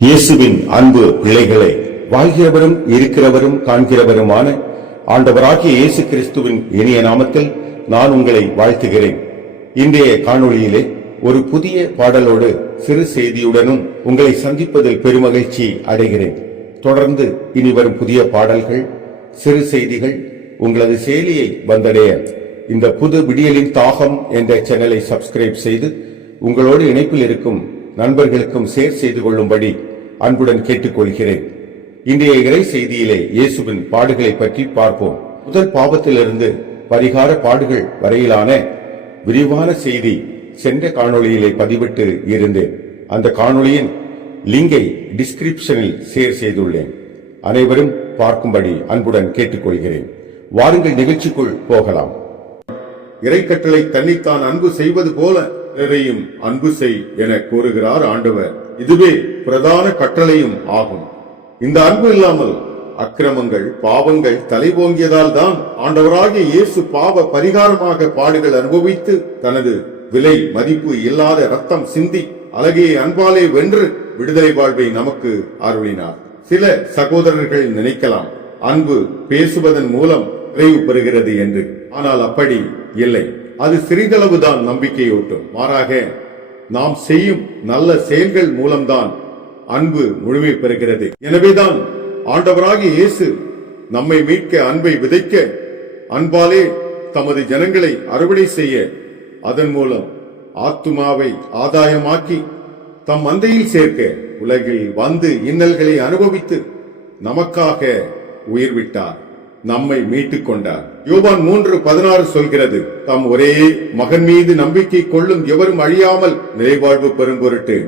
இயேசுவின் அன்பு பிள்ளைகளை வாழ்கிறவரும் இருக்கிறவரும் காண்கிறவருமான ஆண்டவராகிய இயேசு கிறிஸ்துவின் இனிய நாமத்தில் நான் உங்களை வாழ்த்துகிறேன். இன்றைய காணொளியிலே ஒரு புதிய பாடலோடு சிறு செய்தியுடனும் உங்களை சந்திப்பதில் பெருமகிழ்ச்சி அடைகிறேன். தொடர்ந்து இனி வரும் புதிய பாடல்கள் சிறு செய்திகள் உங்களது செயலியை வந்தடைய. இந்த புது விடியலின் தாகம் என்ற சேனலை சப்ஸ்கிரைப் செய்து உங்களோடு இணைப்பில் இருக்கும் நண்பர்களுக்கும் ஷேர் செய்து கொள்ளும்படி அன்புடன் கேட்டுக்கொள்கிறேன். இன்றைய இறை செய்தியிலே இயேசுவின் பாடுகளை பற்றி பார்ப்போம். முதல் பாவத்திலிருந்து பரிகார பாடுகள் வரையிலான விரிவான செய்தி சென்ற காணொளியிலே பதிவிட்டு இருந்தேன். அந்த காணொளியின் லிங்கை டிஸ்கிரிப்ஷனில் ஷேர் செய்துள்ளேன். அனைவரும் பார்க்கும்படி அன்புடன் கேட்டுக்கொள்கிறேன். வாருங்கள் நிகழ்ச்சிக்குள் போகலாம். இறைக்கட்டளை தன்னைத்தான் அன்பு செய்வது போல பிறரையும் அன்பு செய் என கூறுகிறார் ஆண்டவர். இதுவே பிரதான கட்டளையும் ஆகும். இந்த அன்பு இல்லாமல் அக்கிரமங்கள் பாவங்கள் தலைவோங்கியதால் தான் ஆண்டவராகிய இயேசு பாவ பரிகாரமாக பாடுகள் அனுபவித்து தனது விலை மதிப்பு இல்லாத ரத்தம் சிந்தி அழகிய அன்பாலே வென்று விடுதலை வாழ்வை நமக்கு அருளினார். சில சகோதரர்கள் நினைக்கலாம் அன்பு பேசுவதன் மூலம் நிறைவு பெறுகிறது என்று. ஆனால் அப்படி இல்லை. அது சிறிதளவுதான் நம்பிக்கையூட்டும். மாறாக நாம் செய்யும் நல்ல செயல்கள் மூலம்தான் அன்பு முழுமை பெறுகிறது. எனவேதான் ஆண்டவராகிய இயேசு நம்மை மீட்க அன்பை விதைக்க அன்பாலே தமது ஜனங்களை அறுவடை செய்ய அதன் மூலம் ஆத்துமாவை ஆதாயமாக்கி தம் மந்தையில் சேர்க்க உலகில் வந்து இன்னல்களை அனுபவித்து நமக்காக உயிர் விட்டார் நம்மை மீட்டுக் கொண்டார். யோபான் மூன்று பதினாறு சொல்கிறது தம் ஒரே மகன் மீது நம்பிக்கை கொள்ளும் எவரும் அழியாமல் நிறைவாழ்வு பெறும் பொருட்டு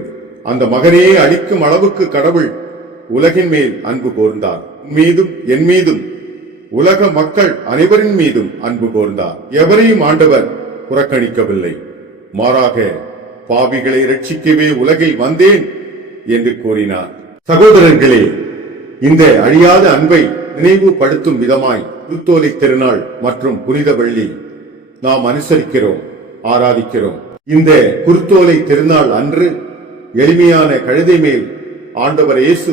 அந்த மகனே அழிக்கும் அளவுக்கு கடவுள் உலகின் மேல் அன்பு கூர்ந்தார். உன் மீதும் என் மீதும் உலக மக்கள் அனைவரின் மீதும் அன்பு கூர்ந்தார். எவரையும் ஆண்டவர் புறக்கணிக்கவில்லை. மாறாக பாவிகளை ரட்சிக்கவே உலகில் வந்தேன் என்று கூறினார். சகோதரர்களே இந்த அழியாத அன்பை நினைவுபடுத்தும் விதமாய் குருத்தோலை திருநாள் மற்றும் புனித வெள்ளி நாம் அனுசரிக்கிறோம் ஆராதிக்கிறோம். இந்த குருத்தோலை திருநாள் அன்று எளிமையான கழுதை மேல் ஆண்டவர் இயேசு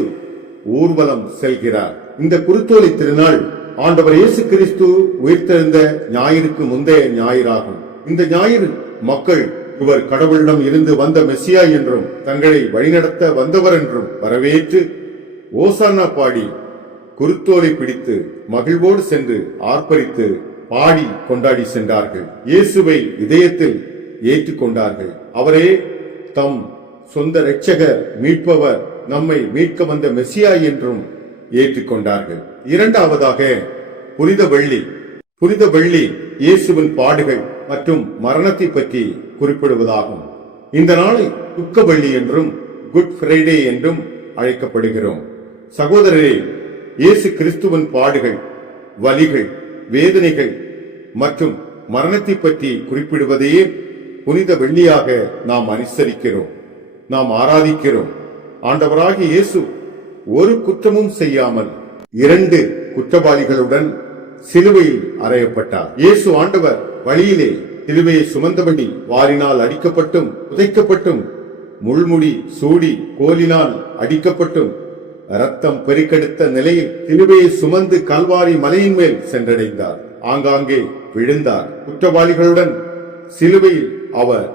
ஊர்வலம் செல்கிறார். இந்த குருத்தோலை திருநாள் ஆண்டவர் இயேசு கிறிஸ்து உயிர்த்தெழுந்த ஞாயிறுக்கு முந்தைய ஞாயிறாகும். இந்த ஞாயிறு மக்கள் இவர் கடவுளிடம் இருந்து வந்த மெஸ்ஸியா என்றும் தங்களை வழிநடத்த வந்தவர் என்றும் வரவேற்று ஓசானா பாடி குருத்தோலை பிடித்து மகிழ்வோடு சென்று ஆர்ப்பரித்து பாடி கொண்டாடி சென்றார்கள். இயேசுவை இதயத்தில் ஏற்றுக்கொண்டார்கள். அவரே தம் சொந்த இரட்சகர் மீட்பவர் நம்மை மீட்க வந்த மெசியா என்றும் ஏற்றுக்கொண்டார்கள். இரண்டாவதாக புனித வெள்ளி. புனித வெள்ளி இயேசுவின் பாடுகள் மற்றும் மரணத்தை பற்றி குறிப்பிடுவதாகும். இந்த நாளை துக்க வெள்ளி என்றும் குட் ஃப்ரைடே என்றும் அழைக்கப்படுகிறோம். சகோதரரே இயேசு கிறிஸ்துவின் பாடுகள் வலிகள் வேதனைகள் மற்றும் மரணத்தை பற்றி குறிப்பிடுவதையே புனித வெள்ளியாக நாம் அனுசரிக்கிறோம். நாம் ஆராதிக்கிறோம். ஆண்டவராக இயேசு ஒரு குற்றமும் செய்யாமல் இரண்டு குற்றவாளிகளுடன் சிலுவையில் அறையப்பட்டார். இயேசு ஆண்டவர் வழியிலே சிலுவையை சுமந்தபடி வாரினால் அடிக்கப்பட்டும் உதைக்கப்பட்டும் முள்முடி சூடி கோலினால் அடிக்கப்பட்டும் ரத்தம் பெருக்கெடுத்த நிலையில் சிலுவையை சுமந்து கல்வாரி மலையின் மேல் சென்றடைந்தார். ஆங்காங்கே விழுந்தார். குற்றவாளிகளுடன் சிலுவையில் அவர்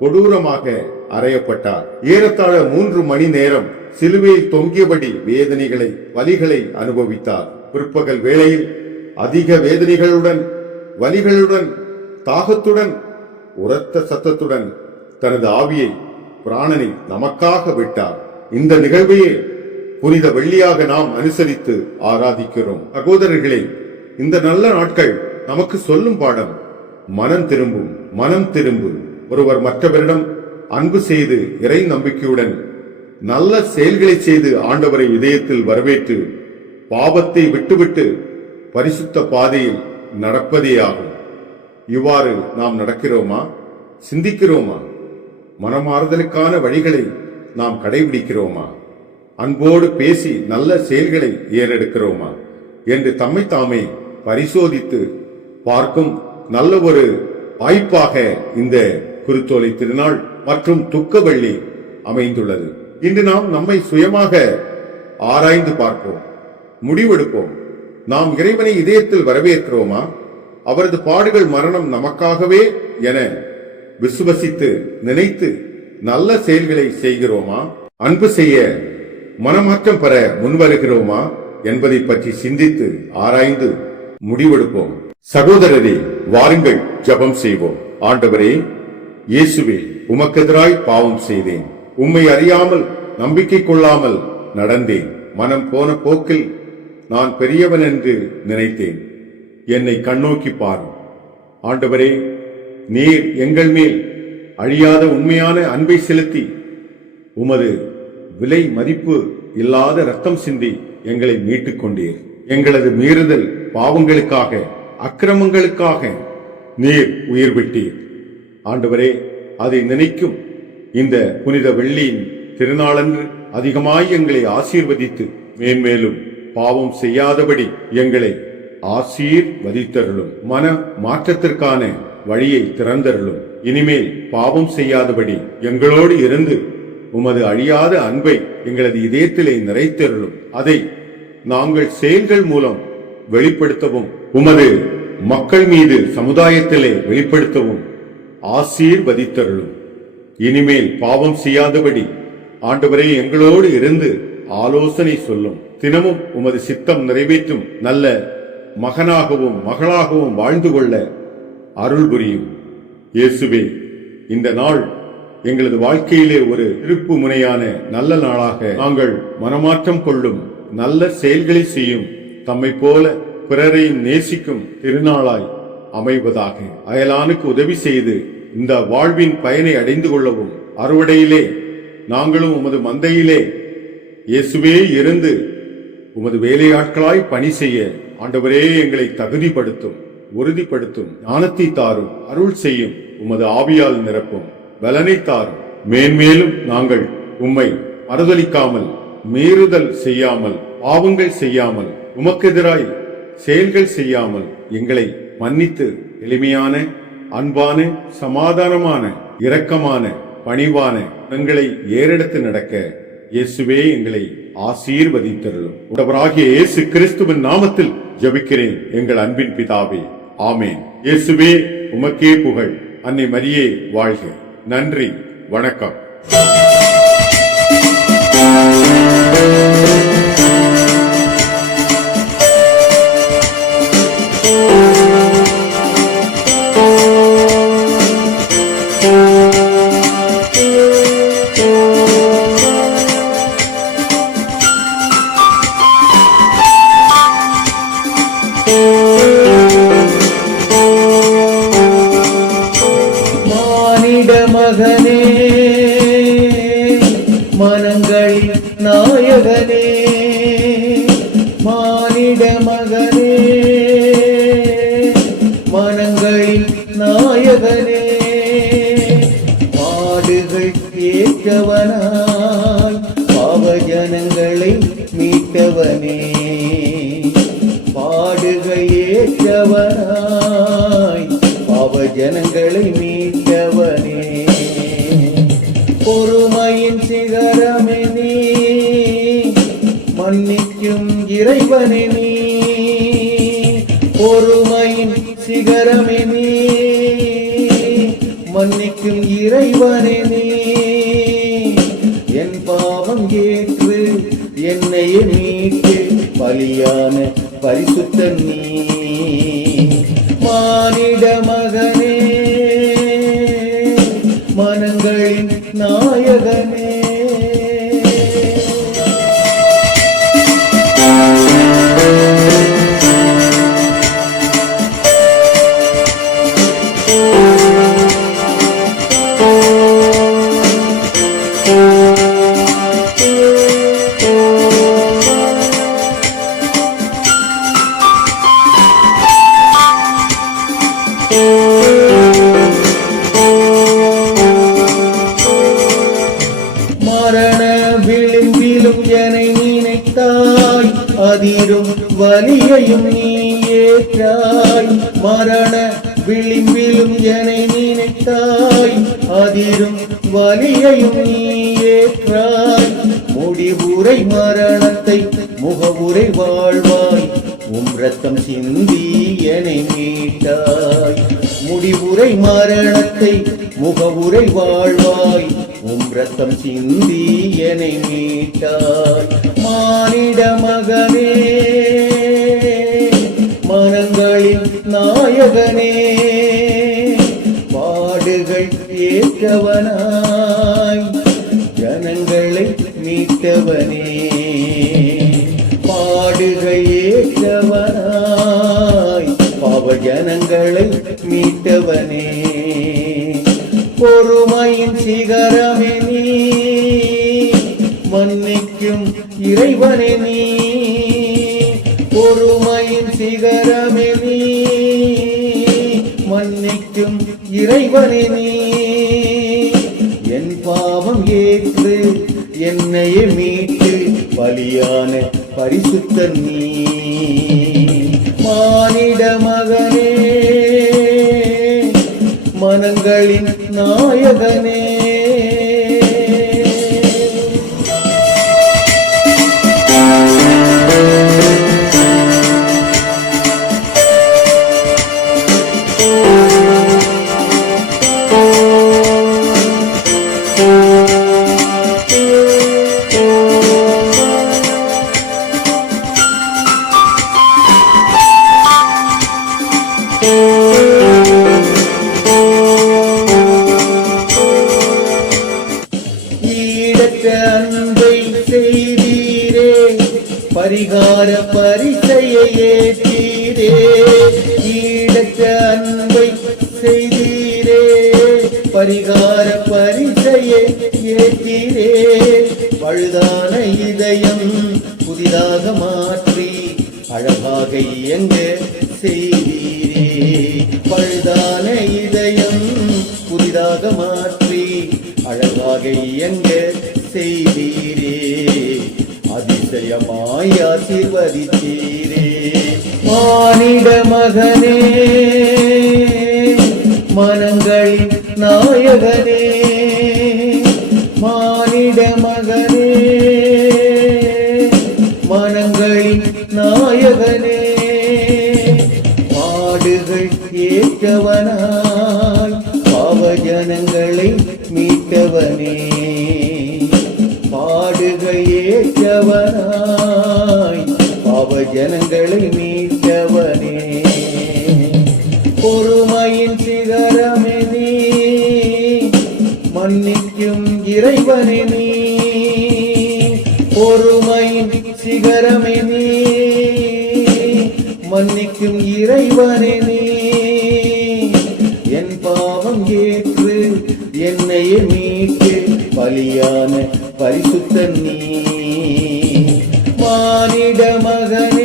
கொடூரமாக அறையப்பட்டார். ஏறத்தாழ மூன்று மணி நேரம் சிலுவையில் தொங்கியபடி வேதனைகளை வலிகளை அனுபவித்தார். பிற்பகல் வேளையில் அதிக வேதனைகளுடன் வலிகளுடன் தாகத்துடன் உரத்த சத்தத்துடன் தனது ஆவியை பிராணனை நமக்காக விட்டார். இந்த நிகழ்வையே புனித வெள்ளியாக நாம் அனுசரித்து ஆராதிக்கிறோம். சகோதரர்களே இந்த நல்ல நாட்கள் நமக்கு சொல்லும் பாடம் மனம் திரும்பும் மனம் திரும்பு. ஒருவர் மற்றவரிடம் அன்பு செய்து இறை நம்பிக்கையுடன் நல்ல செயல்களை செய்து ஆண்டவரை இதயத்தில் வரவேற்று பாவத்தை விட்டுவிட்டு பரிசுத்த பாதையில் நடப்பதே ஆகும். இவ்வாறு நாம் நடக்கிறோமா? சிந்திக்கிறோமா? மனமாறுதலுக்கான வழிகளை நாம் கடைபிடிக்கிறோமா? அன்போடு பேசி நல்ல செயல்களை ஏறெடுக்கிறோமா? என்று தம்மை தாமே பரிசோதித்து பார்க்கும் நல்ல ஒரு வாய்ப்பாக இந்த குருத்தோலை திருநாள் மற்றும் துக்கவள்ளி அமைந்துள்ளது. இன்று நாம் நம்மை சுயமாக ஆராய்ந்து பார்ப்போம் முடிவெடுப்போம். நாம் இறைவனை இதயத்தில் வரவேற்கிறோமா? அவரது பாடுகள் மரணம் நமக்காகவே என விசுவசித்து நினைத்து நல்ல செயல்களை செய்கிறோமா? அன்பு செய்ய மனமாற்றம் பெற முன்வருகிறோமா என்பதை பற்றி சிந்தித்து ஆராய்ந்து முடிவெடுப்போம். சகோதரரே வாருங்கள் ஜெபம் செய்வோம். ஆண்டவரே இயேசுவே உமக்கெதிராய் பாவம் செய்தேன். உம்மை அறியாமல் நம்பிக்கை கொள்ளாமல் நடந்தேன். மனம் போன போக்கில் நான் பெரியவன் என்று நினைத்தேன். என்னை கண்ணோக்கி பாரும். ஆண்டவரே நீர் எங்கள் மேல் அழியாத உண்மையான அன்பை செலுத்தி உமது விலை மதிப்பு இல்லாத ரத்தம் சிந்தி எங்களை மீட்டுக் கொண்டீர் எங்களது மீறுதல் பாவங்களுக்காக அக்கிரமங்களுக்காக நீர் உயிர் விட்டீர். ஆண்டவரே அதை நினைக்கும் இந்த புனித வெள்ளியின் திருநாளன்று அதிகமாய் எங்களை ஆசீர்வதித்து மேன்மேலும் பாவம் செய்யாதபடி எங்களை ஆசீர்வதித்தருளும். மன மாற்றத்திற்கான வழியை திறந்தருளும். இனிமேல் பாவம் செய்யாதபடி எங்களோடு இருந்து உமது அழியாத அன்பை எங்களது இதயத்திலே நிறைத்தருளும். அதை நாங்கள் செயல்கள் மூலம் வெளிப்படுத்தவும் உமது மக்கள் மீது சமுதாயத்திலே வெளிப்படுத்தவும் ஆசீர்வதித்தருளும். இனிமேல் பாவம் செய்யாதபடி ஆண்டவரே எங்களோடு இருந்து ஆலோசனை சொல்லும். தினமும் உமது சித்தம் நிறைவேற்றும் நல்ல மகனாகவும் மகளாகவும் வாழ்ந்து கொள்ள அருள் புரியும். இயேசுவே இந்த நாள் எங்களது வாழ்க்கையிலே ஒரு திருப்பு முனையான நல்ல நாளாக நாங்கள் மனமாற்றம் கொள்ளும் நல்ல செயல்களை செய்யும் தம்மை போல பிறரையும் நேசிக்கும் திருநாளாய் அமைவதாக அயலானுக்கு உதவி செய்து இந்த வாழ்வின் பயனை அடைந்து கொள்ளவும் அறுவடையிலே நாங்களும் உமது மந்தையிலே இயேசுவே இருந்து உமது வேலையாட்களாய் பணி செய்ய ஆண்டவரே எங்களை தகுதிப்படுத்தும் உறுதிப்படுத்தும் ஞானத்தை தாரும் அருள் செய்யும் உமது ஆவியால் நிரப்பும். பலனை தாரும் மேன்மேலும் நாங்கள் உம்மை மறுதளிக்காமல் மீறுதல் செய்யாமல் பாவங்கள் செய்யாமல் உமக்கெதிராய் செயல்கள் செய்யாமல் எங்களை மன்னித்து எளிமையான அன்பான சமாதானமான இரக்கமான பணிவான எங்களை ஏறெடுத்து நடக்க இயேசுவே எங்களை ஆசீர்வதித்தருளும். உடவராகிய இயேசு கிறிஸ்துவின் நாமத்தில் ஜெபிக்கிறேன் எங்கள் அன்பின் பிதாவே. ஆமேன். இயேசுவே உமக்கே புகழ். அன்னை மரியே வாழ்க. நன்றி வணக்கம். மகனே மானிட மகனே மனங்களின் நாயகனே மாடுகள் ஏற்றவனாய் பாவஜனங்களை மீட்டவனே பாடுகள் ஏற்றவனாய் பாவஜனங்களை மீட்டவனே. பொறுமையின் சிகரமே மன்னிக்கும் இறைவனே நீ. பொறுமையின் சிகரமே நீ. மன்னிக்கும் இறைவனே நீ. என் பாவம் ஏற்று என்னையே மீட்டு பலியான பரிசுத்த நீ. மானிட மக வலியையும் நீ ஏற்றாய் மரண விளிம்பிலும் என்னை நினைத்தாய். அதிரும் வலியையும் நீ ஏற்றாய் முடிவுரை மரணத்தை முகவுரை வாழ்வாய். உம் ரத்தம் சிந்தி என்னை மீட்டாய். முடிவுரை மரணத்தை முகவுரை வாழ்வாய். உம் ரத்தம் சிந்தி என்னை மீட்டாய். மானிட மகனே நாயகனே பாடுகள் ஏற்றவனாய் ஜனங்களை மீட்டவனே. பாடுகள் ஏற்றவனாய் பாவ ஜனங்களை மீட்டவனே. பொறுமையின் சிகரமே நீ மன்னிக்கும் இறைவனே நீ. பொறுமையின் சிகரமே மன்னிக்கும் இறைவனே நீ. என் பாவம் ஏற்று என்னையே மீட்டு பலியான பரிசுத்த நீ. மானிட மகனே மனங்களின் நாயகனே. செய்தீரே. பரிகார பரிசையை ஏற்றீரே. ஈடற்ற அன்பை செய்தீரே. பரிகார பரிசையை ஏற்றீரே. பழுதான இதயம் புதிதாக மாற்றி அழகாக இயங்க செய்தீரே. பழுதான இதயம் புதிதாக மாற்றி அழகாக இயங்க செய்தீரே. அதிசயமாய் ஆசீர்வதித்தீரே. மானிட மகனே மனங்களின் நாயகனே மானிட மகனே மனங்களின் நாயகனே. பாடுகள் ஏற்றவனாய் பாவ ஜனங்களை மீட்டவனே. ஏற்றவனாய் பாவ ஜனங்களை மீட்டவனே. பொறுமையின் சிகரமே நீ மன்னிக்கும் இறைவனே நீ. பொறுமையின் சிகரமே நீ மன்னிக்கும் இறைவனே நீ. என் பாவம் ஏற்று என்னையே மீட்டு பலியான பரிசுத்த நீ. மானிட மகனே